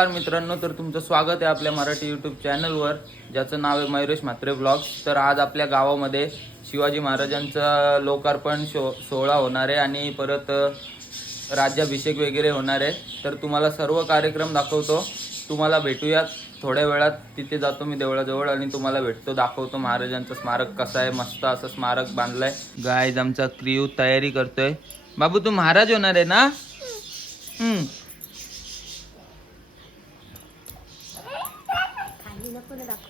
नमस्कार मित्रांनो तर तुमचं स्वागत आहे आपल्या मराठी यूट्यूब चॅनलवर ज्याचं नाव आहे मयुरेश म्हात्रे ब्लॉग्स तर आज आपल्या गावामध्ये शिवाजी महाराजांचा लोकार्पण शो सोहळा होणार आहे आणि परत राज्याभिषेक वगैरे होणार आहे. तर तुम्हाला सर्व कार्यक्रम दाखवतो. तुम्हाला भेटूयात थोड्या वेळात. तिथे जातो मी देवळाजवळ आणि तुम्हाला भेटतो दाखवतो महाराजांचं स्मारक कसं आहे मस्त असं स्मारक बांधलंय. गायज आमचा क्रियू तयारी करतोय. बाबू तू महाराज होणार आहे ना?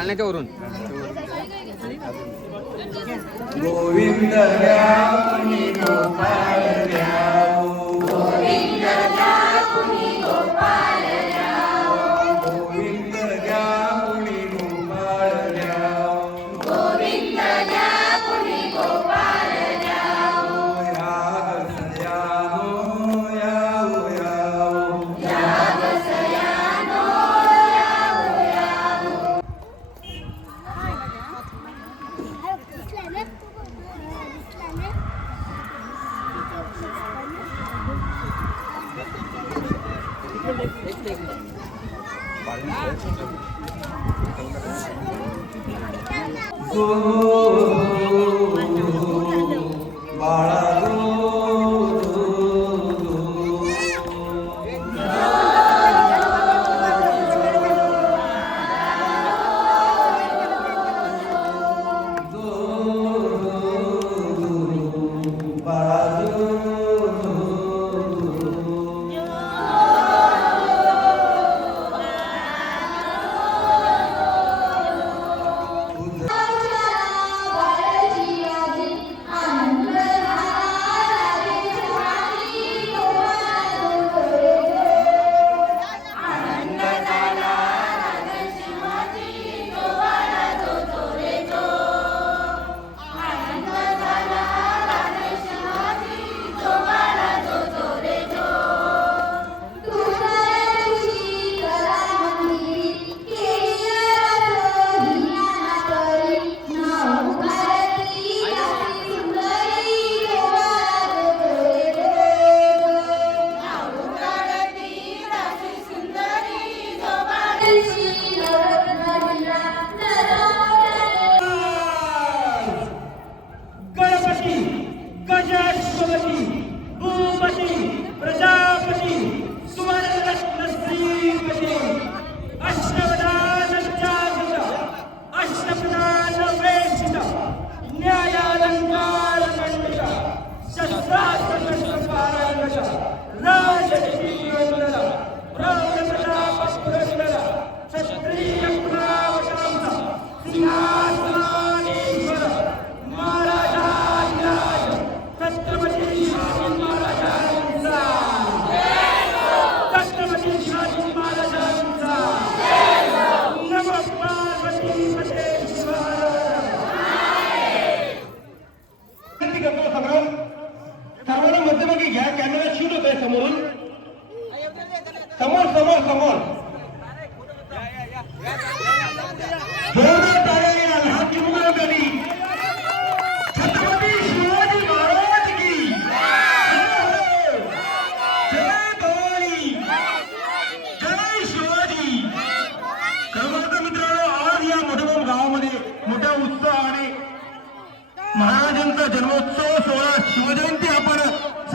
पाळण्याच्या वरून गोविंद 많이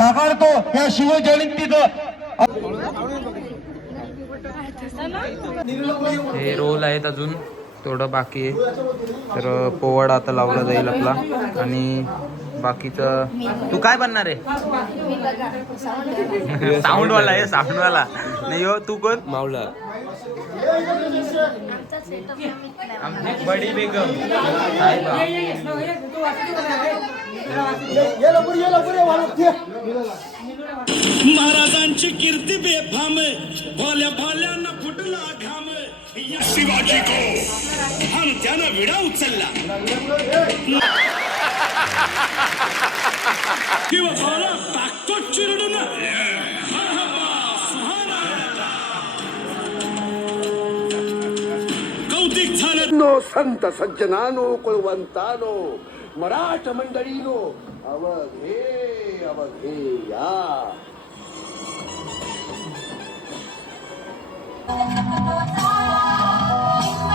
साकारतो या शिवजयंतीचं हे रोल आहेत अजून. थोडं बाकी आहे. तर पोवाडा आता लावला जाईल आपला. आणि बाकीचं तू काय बनणार आहे? साऊंडवाला आहे साऊंडवाला नाही हो तू कोण? मावला. आमची बडी बेगम. महाराजांची कीर्ती बेफाम भोल्या भोल्यांना फुटला घाम शिवाजी को. आणि त्यानं विडा उचलला. किंवा बोला टाकतो चिरडून. कौतिक झालं. नो संत सज्जनानो कुळवंतानो. मराठ मंडळीनो अवघे अवघे या. शिवाजीचा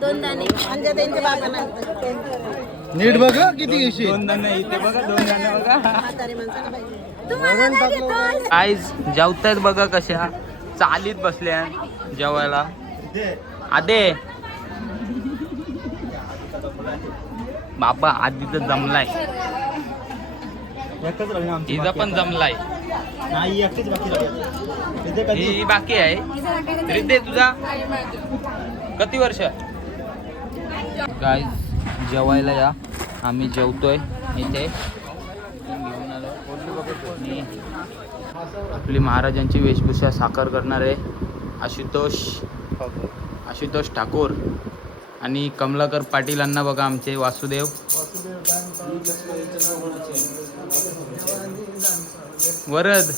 दोन दाणे. म्हणजे त्यांच्या बाबांना. नीट बघा किती घेशील. म्हातारे माणसाला पाहिजे. तुम्हाला नाही घेतो. आईज जेवतायत बघा कशा. चालीत बसल्या जेवायला. आदे. बाबा आधी तर जमलाय. हिचा पण जमलाय. नाही एकटीच बाकी राहिली इथे कधी ही बाकी आहे. तुझा? किती वर्ष? काय जेवायला या. आम्ही जेवतोय इथे. घेऊन आलो. आपली महाराजांची वेशभूषा साकार करणारे आशुतोष. आशुतोष ठाकूर आणि कमलाकर पाटीलांना बघा आमचे वासुदेव. वरद.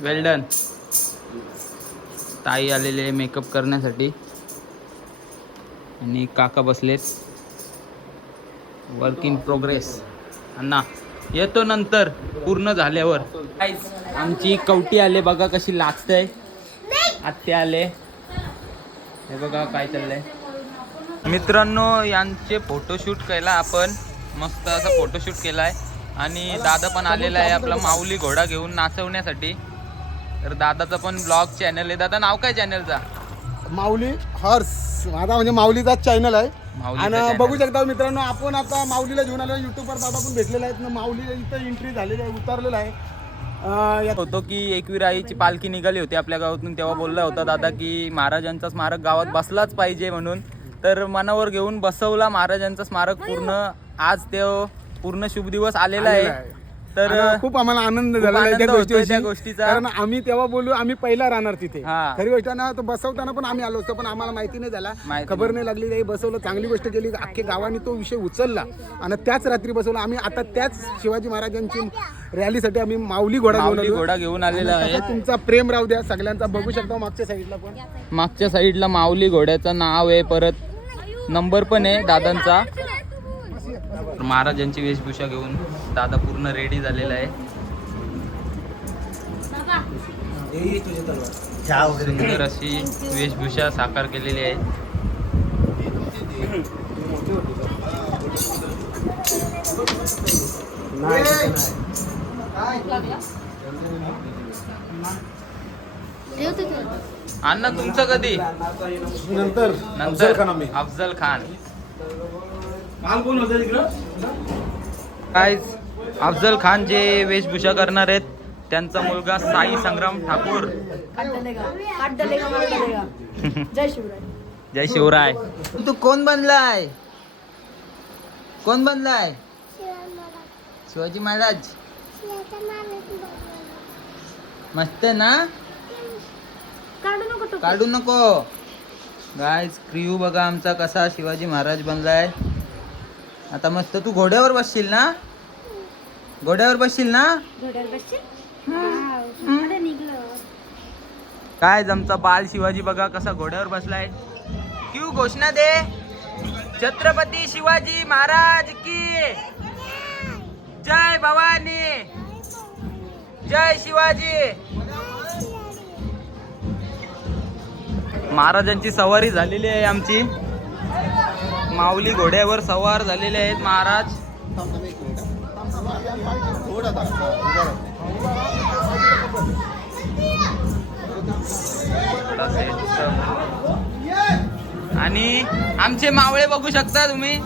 वेल्डन ताई आलेले मेकअप करण्यासाठी. आणि काका बसलेत वर्क इन प्रोग्रेस अण्णा येतो नंतर. पूर्ण झाल्यावर. आमची कवटी आले बघा कशी लागतंय. आत्ते आले. हे बघा काय चाललंय. मित्रांनो यांचे फोटोशूट केला आपण. मस्त असा फोटोशूट केलाय. आणि दादा पण आलेला आहे आपला माऊली घोडा घेऊन नाचवण्यासाठी. तर दादाचा पण ब्लॉग चॅनल आहे. दादा नाव काय चॅनलचा माऊली हर्स माझा म्हणजे माऊलीचाच चॅनल आहे. माऊलीचा आणि channel. बघू शकता मित्रांनो आपण आता माऊलीला घेऊन आलो. युट्यूबवर दादा पण भेटलेले आहेत ना माऊली इथं एंट्री झालेली आहे उतरलेला आहे. अं, या- होतो की एकविराईची पालखी निघाली होती आपल्या गावातून तेव्हा बोलला होता दादा की महाराजांचा स्मारक गावात बसलाच पाहिजे म्हणून. तर मनावर घेऊन बसवला महाराजांचा स्मारक पूर्ण. आज ते पूर्ण शुभ दिवस आलेला आलेला आहे आहे. तर आणि खूप आम्हाला आनंद त्या होतोय गोष्टीविषयी. त्या गोष्टीचा. कारण आम्ही तेव्हा बोलू आम्ही पहिला राहणार तिथे. हा. खरी गोष्ट ना तो बसवताना पण आम्ही आलो होतो पण आम्हाला माहिती नाही झाला. माहिती खबर नाही लागली काही बसवलं चांगली गोष्ट केली अख्खे गावाने तो विषय उचलला. आणि त्याच रात्री बसवला. आम्ही आता त्याच शिवाजी महाराजांची रॅलीसाठी आम्ही माऊली घोडा घेऊन माऊली आलो. घोडा घेऊन आलेला आहे. तुमचा प्रेम राहू द्या सगळ्यांचा. बघू शकता मागच्या साईडला पण. मागच्या साईडला माऊली घोड्याचं नाव आहे परत नंबर पण आहे दादांचा. महाराजांची वेशभूषा घेऊन दादा पूर्ण रेडी झालेला आहे. सुंदर अशी वेशभूषा साकार केलेली आहे. अण्णा तुमचं कधी? नंतर. नंतर. अफजल खान काय अफजल खान जे वेशभूषा करणार आहेत त्यांचा मुलगा साई संग्राम ठाकूर. जय शिवराय. जय शिवराय. तू कोण बनलाय? कोण बनलाय? शिवाजी महाराज. मस्त ना? काढू नको टोपी. काढू नको. गाय क्रियू बघा आमचा कसा शिवाजी महाराज बनलाय. आता मस्त तू घोड्यावर बसशील ना? घोड्यावर बसशील ना? घोड्यावर बसशील? वाव, अरे निघलं. काय जमचा बाल शिवाजी बघा कसा घोड्यावर बसलाय. क्यू घोषणा दे. छत्रपती शिवाजी महाराज की. जय भवानी. जय शिवाजी. महाराजांची सवारी झालेली आहे आमची. माऊली घोड्यावर सवार झालेले आहेत महाराज. आणि आमचे मावळे बघू शकता तुम्ही.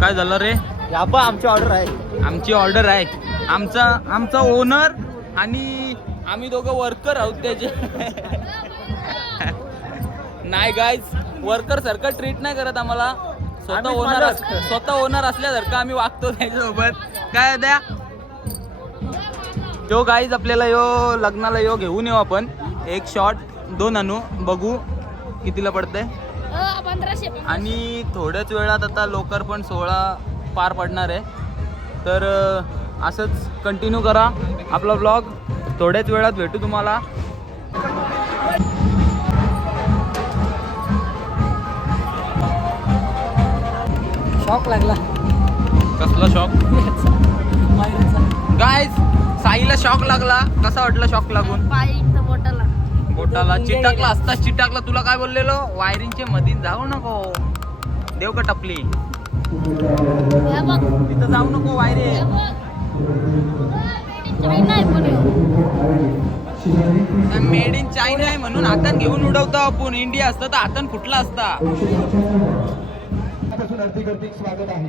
काय झालं रे? आमची ऑर्डर आहे. आमची ऑर्डर आहे. आमचा आमचा ओनर आणि आम्ही दोघं वर्कर आहोत त्याचे. नाही गाईज वर्कर सारखं ट्रीट नाही करत आम्हाला. स्वतः ओनर स्वतः ओनर असल्यासारखं आम्ही वागतो त्याच्यासोबत. काय द्या? तो गाईज आपल्याला यो लग्नाला यो घेऊन येऊ आपण. एक शॉट दोन आणू बघू कितीला पडतंय. पंधराशे आणि थोड्याच वेळात आता लोकार्पण सोहळा पार पडणार आहे. तर अ, असंच कंटिन्यू करा आपला ब्लॉग थोड्याच वेळात भेटू तुम्हाला. शॉक लागला. कसला शॉक? गायज साईला शॉक लागला. कसा वाटला शॉक लागून? बोटाला. बोटाला. चिटाकला. असता चिटाकला. तुला काय बोललेलो? वायरिंगच्या मधीन जाऊ नको. देव का टपली? हे बघ. तिथं जाऊ नको वायरे. हे बघ. चायना आहे पण ह्यो. मेड इन चायना आहे म्हणून हातान घेऊन उडवतो आपण. इंडिया असतं तर हातान फुटला असता? पासून हार्दिक हार्दिक स्वागत आहे.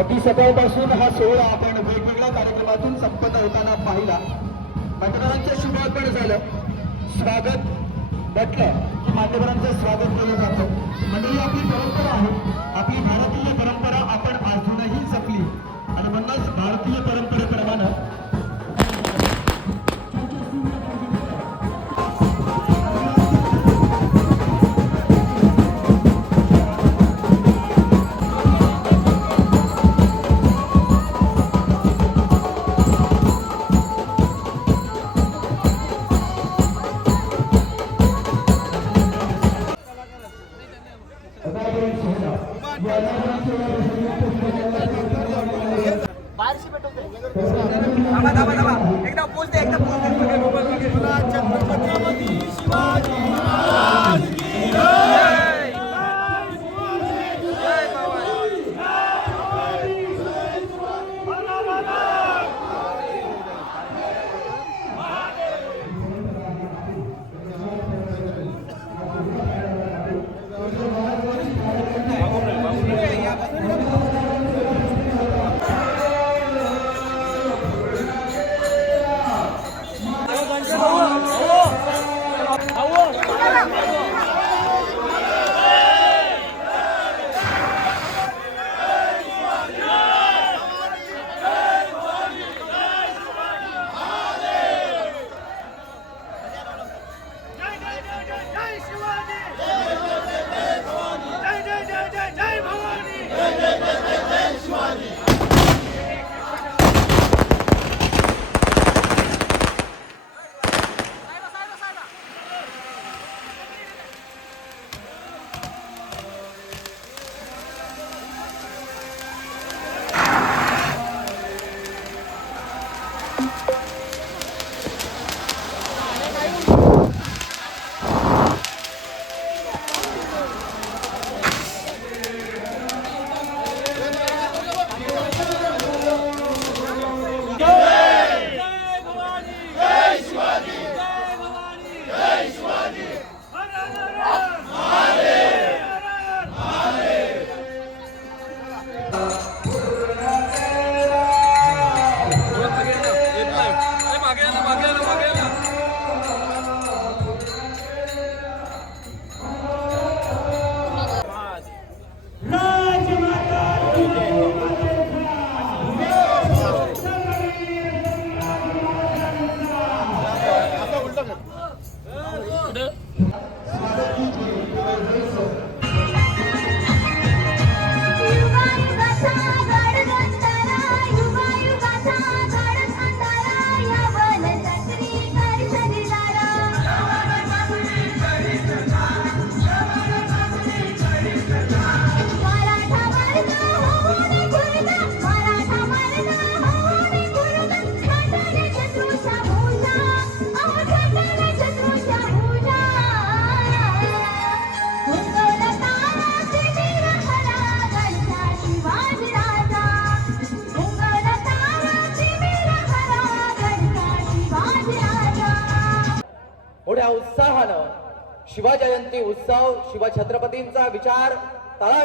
अगदी सकाळपासून हा सोहळा आपण वेगवेगळ्या कार्यक्रमातून संपन्न होताना पाहिला. मतदारांचं शुभागमन झालं स्वागत म्हटलं की मान्यवरांचं स्वागत केलं जातं. म्हणजे आपली परंपरा आहे. आपली भारतीय परंपरा आपण अजूनही जपली. आणि म्हणूनच भारतीय परंपरा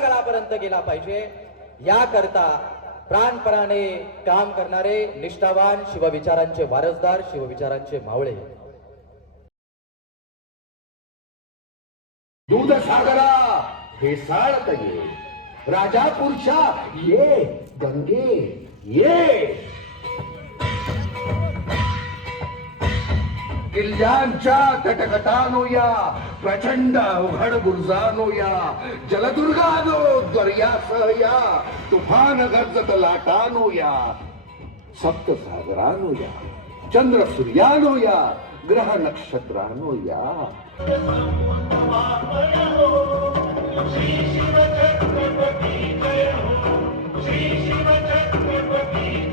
तळापर्यंत गेला पाहिजे. याकरता प्राणपणाने काम करणारे निष्ठावान शिवविचारांचे वारसदार शिवविचारांचे मावळे. दूधसागरा हे साळत ये राजापूरच्या ये गंगे ये. किल्ल्यांच्या तटकटानो प्रचंड अवघड गुर्जानो या जलदुर्गानो दर्यासह या तुफान गर्जत लाटानो या सप्तसागरानो या चंद्र सूर्यानो या ग्रह नक्षत्रानो या छत्रपती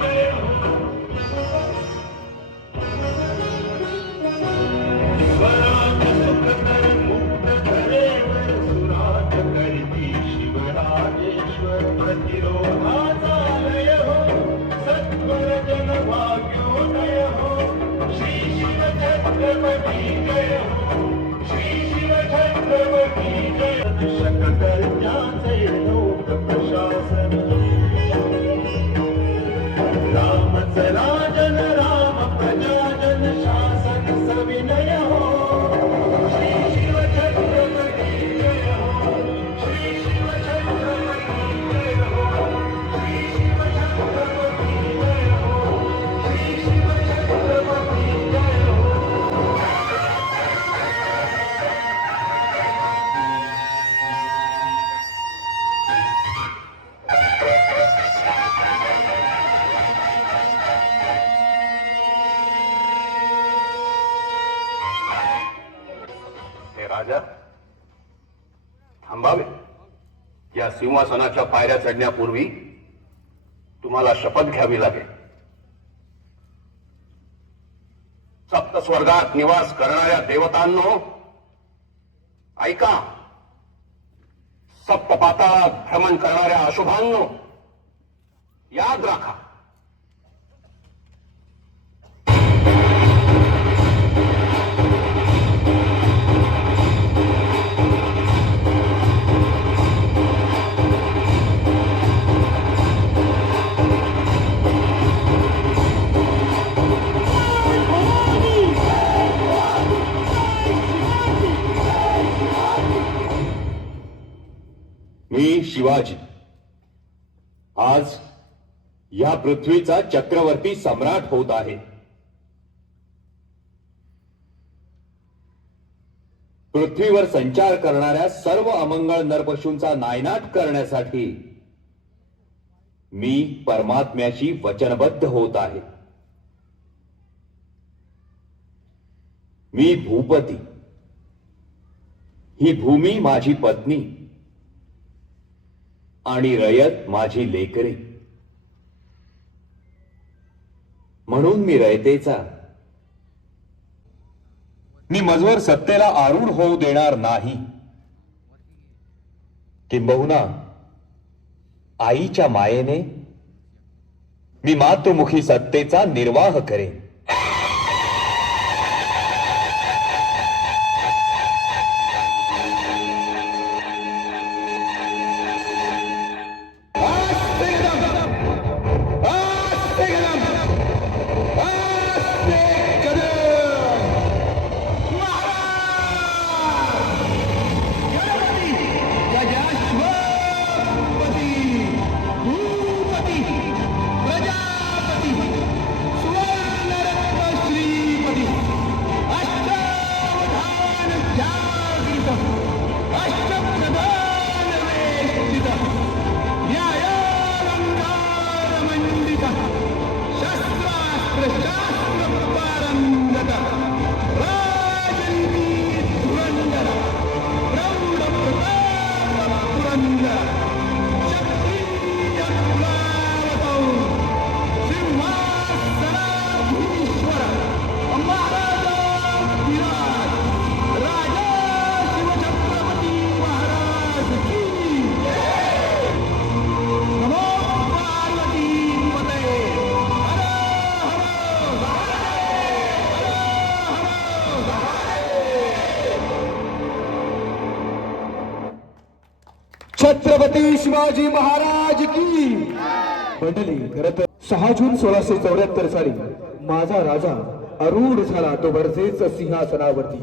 या सिंहासनाच्या पायऱ्या चढण्यापूर्वी तुम्हाला शपथ घ्यावी लागेल. सप्त स्वर्गात निवास करणाऱ्या देवतांनो ऐका. सप्त पाताळात भ्रमण करणाऱ्या अशुभांनो याद राखा. शिवाजी. आज या पृथ्वीचा चक्रवर्ती सम्राट होत आहे. पृथ्वीवर संचार करणाऱ्या सर्व अमंगळ नरपशूंचा नायनाट करण्यासाठी मी परमात्म्याशी वचनबद्ध होत आहे. मी भूपती. ही भूमी माझी पत्नी. आणि रयत माझी लेकरे. म्हणून मी रयतेचा. मी मजवर सत्तेला आरूढ होऊ देणार नाही. किंबहुना आईच्या मायेने मी मातृमुखी सत्तेचा निर्वाह करेन. छत्रपती शिवाजी महाराज की. मंडळी खर तर सहा जून सोळाशे चौऱ्याहत्तर साली माझा राजा अरूढ झाला तो वरजेच सिंहासनावरती.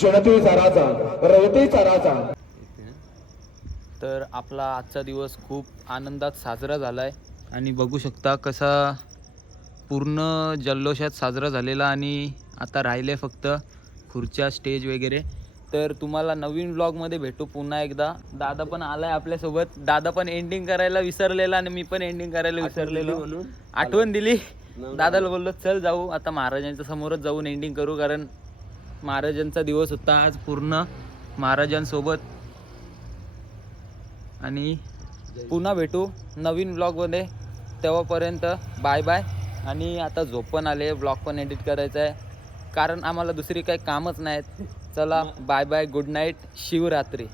जनतेचा राजा रयतेचा राजा. तर आपला आजचा दिवस खूप आनंदात साजरा झाला आहे आणि बघू शकता कसा पूर्ण जल्लोषात साजरा झालेला आणि आता राहिले फक्त खुर्च्या स्टेज वगैरे. तर तुम्हाला नवीन ब्लॉगमध्ये भेटू पुन्हा एकदा. दादा पण आलाय आपल्यासोबत. दादा पण एंडिंग करायला विसरलेला आणि मी पण एंडिंग करायला विसरलेलो. आठवण दिली. दादाला बोललो चल जाऊ आता महाराजांच्या समोरच जाऊन एंडिंग करू कारण महाराजांचा दिवस होता आज पूर्ण महाराजांसोबत. आणि पुन्हा भेटू नवीन ब्लॉगमध्ये तेव्हापर्यंत बाय बाय आणि आता झोप पण आले ब्लॉग पण एडिट करायचा आहे. कारण आम्हाला दुसरी काही कामच नाहीत. चला bye bye good night Shivratri.